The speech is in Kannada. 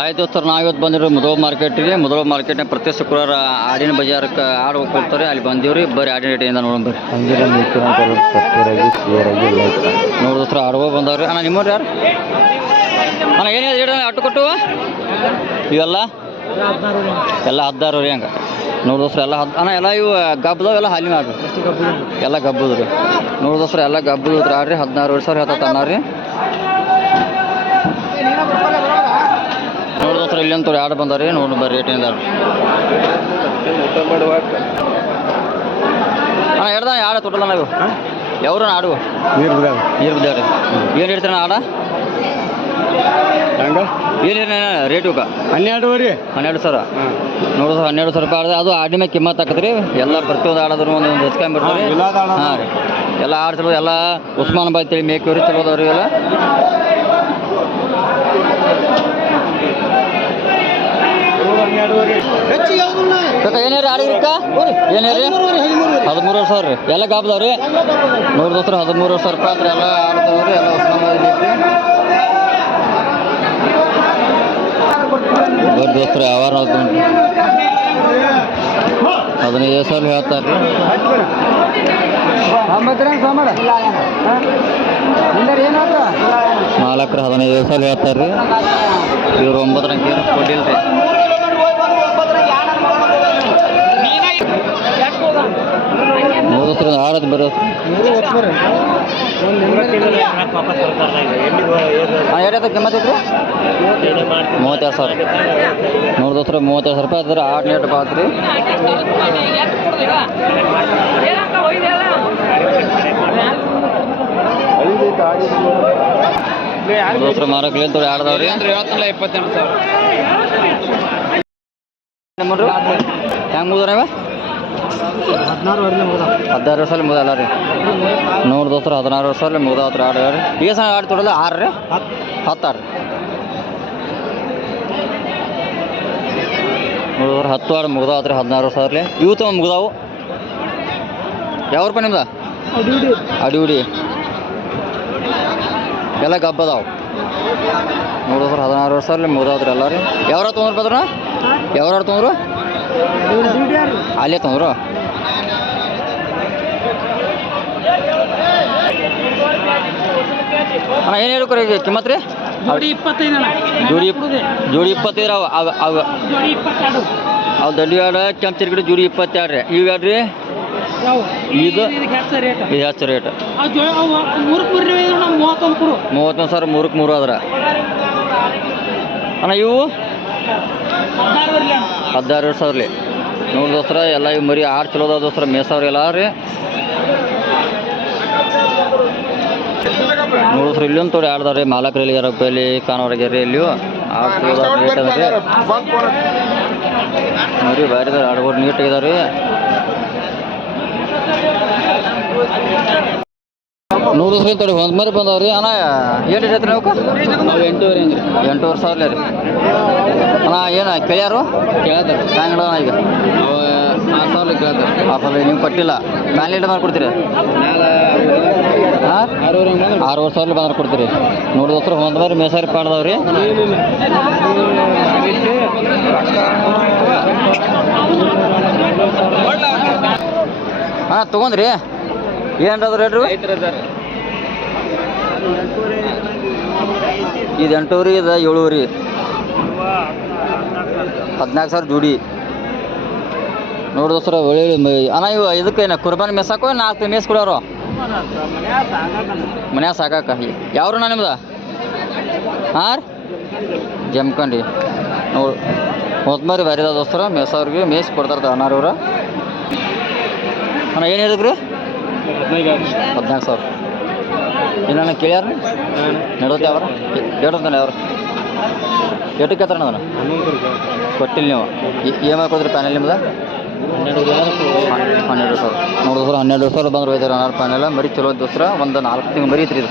ಆಯ್ತು ಸರ್, ನಾವಿವತ್ತು ಬಂದಿರೋ ಮುಧೋಳ ಮಾರ್ಕೆಟಿಗೆ. ಮುಧೋಳ ಮಾರ್ಕೆಟ್ನ ಪ್ರತಿ ಶುಕ್ರವಾರ ಆಡಿನ ಬಜಾರಕ್ಕೆ ಆಡು ಹೋಗ್ತಾರೆ, ಅಲ್ಲಿ ಬಂದೀವ್ರಿ. ಬರ್ರಿ ಆಡಿನ ರೇಟಿಂದ ನೋಡೋಣ ನೋಡಿ ಸರ್, ಆಡುವ ಬಂದವ್ರಿ. ಅಣ್ಣ ನಿಮ್ಮವ್ರು ಯಾರು ಅಣ್ಣ? ಏನು ಹೇಳಿ ಅಟ್ಟು ಕೊಟ್ಟು ಇವೆಲ್ಲ ಎಲ್ಲ 16 ರೀ ಹಂಗೆ ನೋಡಿ ದೋಸ್ರ. ಎಲ್ಲ ಅಣ್ಣ ಎಲ್ಲ ಇವು ಗಬ್ಬದವು, ಎಲ್ಲ ಹಾಲಿನ ಆಡ್ರಿ, ಎಲ್ಲ ಗಬ್ಬದು ರೀ ನೋಡಿ ದೋಸ್ರ. ಎಲ್ಲ ಗಬ್ಬದು ಆಡ್ರಿ. 16 ಸಾವಿರ ಹೇಳ್ತಾ ಅಣ್ಣ ನೋಡಿ ದೋಸ್ರ. ಇಲ್ಲಿ ಅಂತವ್ರು ಆಡು ಬಂದಾರಿ, ನೋಡಿ ಬರ್ರಿ ರೇಟಿಂದ ಅಣ್ಣ. ಹೇಳ್ದ ಆಡ ತೊಟ್ಟಲ್ಲ ನಾವು ಯಾವ್ರ ಆಡು ನೀರು ಬಿದ್ದಾವ್ರಿ. ಏನು ಹೇಳ್ತೀರಣ್ಣ ಆಡ? ಏನು ರೇಟು 12 ಸಾವಿರ ನೋಡಿ ಸರ್. 12 ಸಾವಿರ ರೂಪಾಯಿ ಆಡಿದೆ. ಅದು ಆಡಿನ ಮೇಲೆ ಕಿಮ್ಮತ್ ಹಾಕತ್ರಿ. ಎಲ್ಲ ಪ್ರತಿಯೊಂದು ಆಡೋದ್ರು ಒಂದೊಂದು ಹೆಚ್ಕೊಂಡ್ಬಿಡ್ತಾರೆ. ಹಾಂ ರೀ, ಎಲ್ಲ ಆಡು ಚಲೋ. ಎಲ್ಲ ಉಸ್ಮಾನಾಬಾದ್ ತಿಳಿ ಮೇಕೇವ್ರಿ, ಚಲೋ ಅದಾವ್ರಿ ಎಲ್ಲ. ಏನೇರಿ ಆಡಿಗ್ರಿಕ್ಕ ಏನೇರಿ 13 ಸಾವಿರ ರೀ. ಎಲ್ಲ ಗಾಬ್ದವ್ರಿ ನೋಡಿ ದೋಸ್ತರ. 13 ಸಾವಿರ ರೂಪಾಯಿ ಹತ್ರ ಎಲ್ಲ ಆಡ್ತಾವ್ರಿ. ಎಲ್ಲ ಉಸ್ಮಾನಾಬಾದ್ ಐತ್ರಿ. ಬರ್ರಿ ದೋಸ್ತರ. ಯಾವಾರ 15 ಸಾವಿರ ಹೇಳ್ತಾರೆ ರೀ. ಮಾಲಕರು 15 ಸಾವಿರ ಹೇಳ್ತಾರೆ ರೀ. ಇವ್ರು 9 ರಂಗೆ ಕೊಟ್ಟಿಲ್ಲ ರೀ. ನೋಡಿಸ್ರಿ ಆಡೋದು ಬರೋ ಎರಡು ಕಿಮ್ಮತ್ ಐತ್ರಿ 32 ಸಾವಿರ ನೋಡಿ ದೋಸ್ರ. 32 ಸಾವಿರ ರೂಪಾಯಿ ಅದ್ರ 8 ನೇಟ್ ಬಾತ್ರಿ. ದೋಸ್ರ ಮಾರಕ್ಲಿ ಅಂತ ಆಡ್ದವ್ರಿ. 22 ಸಾವಿರ ಹೆಂಗೆ ಮುಗಿದ್ರಿ ಇವ? 16 ವರ್ಷ ಮುಗಿದಲ್ಲ ರೀ ನೋಡಿ ದೋಸ್ರ. 16 ವರ್ಷ ಮುಗ್ದಾವ್ರಿ ಆಡ್ರಿ. ಈಗ ಸಹ ಆಡಿ ತೊಡಲ್ಲ 6 ರೀ 10 ಆಡ್ರಿ ನೋಡಿದ್ರೆ 10 ಆಡು ಮುಗ್ದಾವ್ರಿ. 16 ಸಾವಿರ ಇವು ತಮ್ಮ ಮುಗ್ದಾವು. ಯಾವ ರೂಪಾಯಿ ನಿಮ್ದು? ಅಡಿಹುಡಿ ಎಲ್ಲ ಗಬ್ಬದಾವು ನೋಡಿದ್ರೆ. 16 ವರ್ಷ ಮುಗ್ದಾವ್ರಿ ಎಲ್ಲ ರೀ. ಯಾವ್ರ ತೊಗೊಂಡ್ರು ಬದ್ರ? ಯಾವ್ರ ತೊಗೊಂಡ್ರು? ಅಲ್ಲೇ ತೊಂದ್ರು. ಅಣ್ಣ ಏನು ಹೇಳ್ಕೊರಿ ಕಿಮ್ಮತ್ ರೀ? ಜೋಡಿ 25 ಅವು ಅವು ಅವು ದಂಡಿ ಆಡ ಕೆಂಪು ಚಿರ್ಗಿಡಿ ಜೋಡಿ 22 ರೀ. ಇವು ಎರಡು ರೀ ಈಗ ಹೆಚ್ಚು ರೇಟ್ 31 ಸಾವಿರ 3 ಅದ್ರ. ಅಣ್ಣ ಇವು 16 ಸಾವಿರ ನೋಡಿ ದೋಸ್ರ. ಎಲ್ಲ ಇವು ಮರಿ ಆಡು ಚಲೋ ಅದಾವ ದೋಸ್ರ. ಮೇಸವ್ರಿ ಎಲ್ಲ ರೀ ನೋಡಿಸ್ರಿ. ಇಲ್ಲೊಂದು ತೋಡಿ ಆಡ್ದಾವ್ರಿ ಮಾಲಕರಲ್ಲಿ 20 ರೂಪಾಯಲ್ಲಿ ಕಾನವರೆಗೆ ರೀ. ಇಲ್ಲಿ ಆಡು ಚಲೋ ರೇಟ್ ಅದ ರೀ. ಮರಿ ಬಾರಿ ಆಡ್ಬೋದು ನೀಟಾಗಿದಾವ್ರಿ. ನೋಡಿಸ್ರಿ ತಡಿ ಒಂದು ಮರಿ ಬಂದವ್ರಿ. ಅಣ್ಣ ಏನು ರೇಟ್ ಐತ್ರಿ ನಾವು? 8 ಸಾವಿರ ರೀ. ಅಣ್ಣ ಏನು ಕೇಳ್ಯಾರು? ಕೇಳ್ತಾರೆ ಹ್ಯಾಂಗಡ ಈಗ 6 ಸಾವಿರ ಕೇಳ್ತಾರೆ. 6 ಸಾವಿರ ನೀವು ಕೊಟ್ಟಿಲ್ಲ. ಮ್ಯಾಲೆ ಲೀಟರ್ ಮಾಡಿ ಕೊಡ್ತೀರಿ? ಹಾಂ 6 ಸಾವಿರ ಬಂದ್ರೆ ಕೊಡ್ತೀರಿ ನೋಡಿ ದೋಸ್ರ. ಒಂದು ಮರಿ ಮೇಸಾರಿ ಪಾಡ್ದವ್ರಿ. ಹಾಂ ತೊಗೊಂಡ್ರಿ ಏನ್ರದು ರೇಟ್ ರೀ? ಇದು 8 ರೀ. ಇದು 7 ರೀ. 14 ಸಾವಿರ ಜೋಡಿ ನೋಡಿ ದೋಸ್ರ. ಒಳ್ಳೆ ಅಣ್ಣ ಇವು ಇದಕ್ಕೆ ಏನು ಕುರ್ಬಾನಿ ಮೆಸಾಕೋ 4 ಮೇಸ್ ಕೊಡೋರು? ಮನ್ಯಾಗ ಸಾಕಾಕ. ಯಾವ್ರಣ್ಣ ನಿಮ್ದು? ಹಾಂ ಜಮ್ಕಂಡಿ ನೋಡಿ. ಹೊತ್ಮರಿ ಬರಿದ ದೋಸ್ತರ. ಮೇಸವ್ರಿಗೆ ಮೇಸ್ ಕೊಡ್ತಾರೆ ಅಣ್ಣಾರವ್ರ. ಅಣ್ಣ ಏನು ಹೇಳಿದ್ರಿ? 14 ಸಾವಿರ. ಇನ್ನಣ್ಣ ಕೇಳ್ಯಾರ ನಡೋತ್ತೆ ಅವ್ರ ಹೇಳ್ತಾನೆ ಅವ್ರು ಎಷ್ಟಕ್ಕೆ ಕೇಳ್ತಾರ ಅದನ್ನು ಕೊಟ್ಟಿಲ್ಲ ನೀವು? ಏನು ಕೊಡ್ತೀರಿ ಪ್ಯಾನೆಲ್ ನಿಮ್ದು? 12 ಸಾವಿರ ನೋಡಿದ್ರೆ. 12 ಸಾವಿರ ಬಂದ್ರೆ ಒಯ್ದಾರೆ ಅನಾರ ಪ್ಯಾನೆಲ್ಲ. ಮರಿ ಚಲೋ ದೋಸ್ರ. ಒಂದು 4 ತಿಂಗಳು ಮರಿ ಐತ್ರಿ ಇದು.